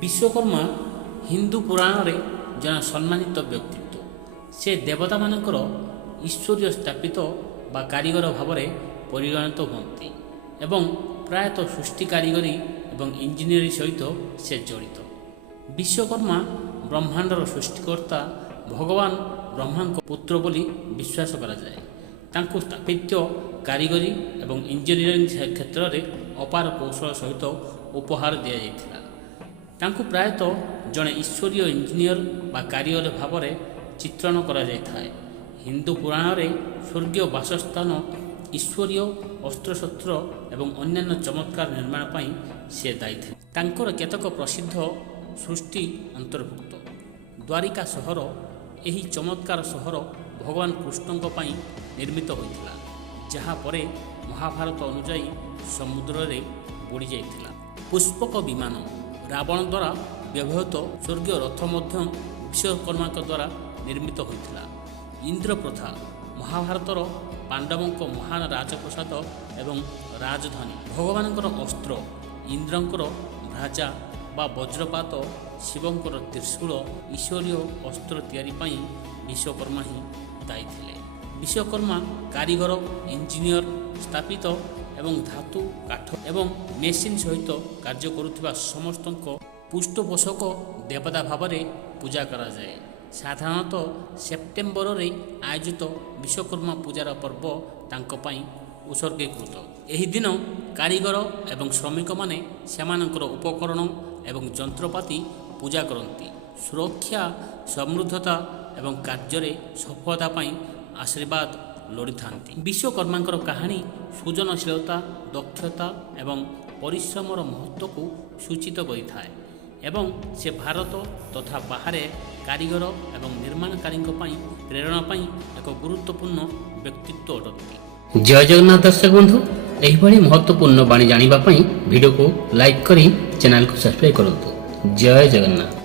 ବିଶ୍ୱକର୍ମା ହିନ୍ଦୁ ପୁରାଣରେ ଜଣେ ସମ୍ମାନିତ ବ୍ୟକ୍ତିତ୍ୱ। ସେ ଦେବତାମାନଙ୍କର ଈଶ୍ୱରୀୟ ସ୍ଥାପିତ ବା କାରିଗର ଭାବରେ ପରିଗଣିତ ହୁଅନ୍ତି ଏବଂ ପ୍ରାୟତଃ ସୃଷ୍ଟି କାରିଗରୀ ଏବଂ ଇଞ୍ଜିନିୟରିଂ ସହିତ ସେ ଜଡ଼ିତ। ବିଶ୍ୱକର୍ମା ବ୍ରହ୍ମାଣ୍ଡର ସୃଷ୍ଟିକର୍ତ୍ତା ଭଗବାନ ବ୍ରହ୍ମାଙ୍କ ପୁତ୍ର ବୋଲି ବିଶ୍ୱାସ କରାଯାଏ। ତାଙ୍କୁ ସ୍ଥାପତ୍ୟ କାରିଗରୀ ଏବଂ ଇଞ୍ଜିନିୟରିଂ କ୍ଷେତ୍ରରେ ଅପାର କୌଶଳ ସହିତ ଉପହାର ଦିଆଯାଇଥିଲା। ତାଙ୍କୁ ପ୍ରାୟତଃ ଜଣେ ଈଶ୍ୱରୀୟ ଇଞ୍ଜିନିୟର ବା କାରିଗର ଭାବରେ ଚିତ୍ରଣ କରାଯାଇଥାଏ। ହିନ୍ଦୁ ପୁରାଣରେ ସ୍ୱର୍ଗୀୟ ବାସସ୍ଥାନ, ଈଶ୍ୱରୀୟ ଅସ୍ତ୍ରଶସ୍ତ୍ର ଏବଂ ଅନ୍ୟାନ୍ୟ ଚମତ୍କାର ନିର୍ମାଣ ପାଇଁ ସେ ଦାୟୀ ଥିଲେ। ତାଙ୍କର କେତେକ ପ୍ରସିଦ୍ଧ ସୃଷ୍ଟି ଅନ୍ତର୍ଭୁକ୍ତ। ଦ୍ୱାରିକା ସହର, ଏହି ଚମତ୍କାର ସହର ଭଗବାନ କୃଷ୍ଣଙ୍କ ପାଇଁ ନିର୍ମିତ ହୋଇଥିଲା, ଯାହା ପରେ ମହାଭାରତ ଅନୁଯାୟୀ ସମୁଦ୍ରରେ ବୁଡ଼ିଯାଇଥିଲା। ପୁଷ୍ପକ ବିମାନ, ରାବଣ ଦ୍ୱାରା ବ୍ୟବହୃତ ସ୍ୱର୍ଗୀୟ ରଥ ମଧ୍ୟ ବିଶ୍ୱକର୍ମାଙ୍କ ଦ୍ୱାରା ନିର୍ମିତ ହୋଇଥିଲା। ଇନ୍ଦ୍ରପ୍ରଥା, ମହାଭାରତର ପାଣ୍ଡବଙ୍କ ମହାନ ରାଜପ୍ରସାଦ ଏବଂ ରାଜଧାନୀ। ଭଗବାନଙ୍କର ଅସ୍ତ୍ର, ଇନ୍ଦ୍ରଙ୍କର ଭ୍ରାଜା ବା ବଜ୍ରପାତ, ଶିବଙ୍କର ତ୍ରିଶୂଳ, ଈଶ୍ୱରୀୟ ଅସ୍ତ୍ର ତିଆରି ପାଇଁ ବିଶ୍ୱକର୍ମା ହିଁ ଦାୟୀ ଥିଲେ। ବିଶ୍ୱକର୍ମା କାରିଗର, ଇଞ୍ଜିନିୟର, ସ୍ଥାପିତ ଏବଂ ଧାତୁ, କାଠ ଏବଂ ମେସିନ୍ ସହିତ କାର୍ଯ୍ୟ କରୁଥିବା ସମସ୍ତଙ୍କ ପୃଷ୍ଠପୋଷକ ଦେବତା ଭାବରେ ପୂଜା କରାଯାଏ। ସାଧାରଣତଃ ସେପ୍ଟେମ୍ବରରେ ଆୟୋଜିତ ବିଶ୍ୱକର୍ମା ପୂଜାର ପର୍ବ ତାଙ୍କ ପାଇଁ ଉତ୍ସର୍ଗୀକୃତ। ଏହି ଦିନ କାରିଗର ଏବଂ ଶ୍ରମିକମାନେ ସେମାନଙ୍କର ଉପକରଣ ଏବଂ ଯନ୍ତ୍ରପାତି ପୂଜା କରନ୍ତି, ସୁରକ୍ଷା, ସମୃଦ୍ଧତା ଏବଂ କାର୍ଯ୍ୟରେ ସଫଳତା ପାଇଁ ଆଶୀର୍ବାଦ ଲୋଡ଼ିଥାନ୍ତି। ବିଶ୍ୱକର୍ମାଙ୍କର କାହାଣୀ ସୃଜନଶୀଳତା, ଦକ୍ଷତା ଏବଂ ପରିଶ୍ରମର ମହତ୍ତ୍ୱକୁ ସୂଚିତ କରିଥାଏ ଏବଂ ସେ ଭାରତ ତଥା ବାହାରେ କାରିଗର ଏବଂ ନିର୍ମାଣକାରୀଙ୍କ ପାଇଁ ପ୍ରେରଣା ପାଇଁ ଏକ ଗୁରୁତ୍ୱପୂର୍ଣ୍ଣ ବ୍ୟକ୍ତିତ୍ୱ ଅଟନ୍ତି। ଜୟ ଜଗନ୍ନାଥ ଦର୍ଶକ ବନ୍ଧୁ, ଏହିଭଳି ମହତ୍ତ୍ୱପୂର୍ଣ୍ଣ ବାଣୀ ଜାଣିବା ପାଇଁ ଭିଡ଼ିଓକୁ ଲାଇକ୍ କରି ଚ୍ୟାନେଲକୁ ସବସ୍କ୍ରାଇବ୍ କରନ୍ତୁ। ଜୟ ଜଗନ୍ନାଥ।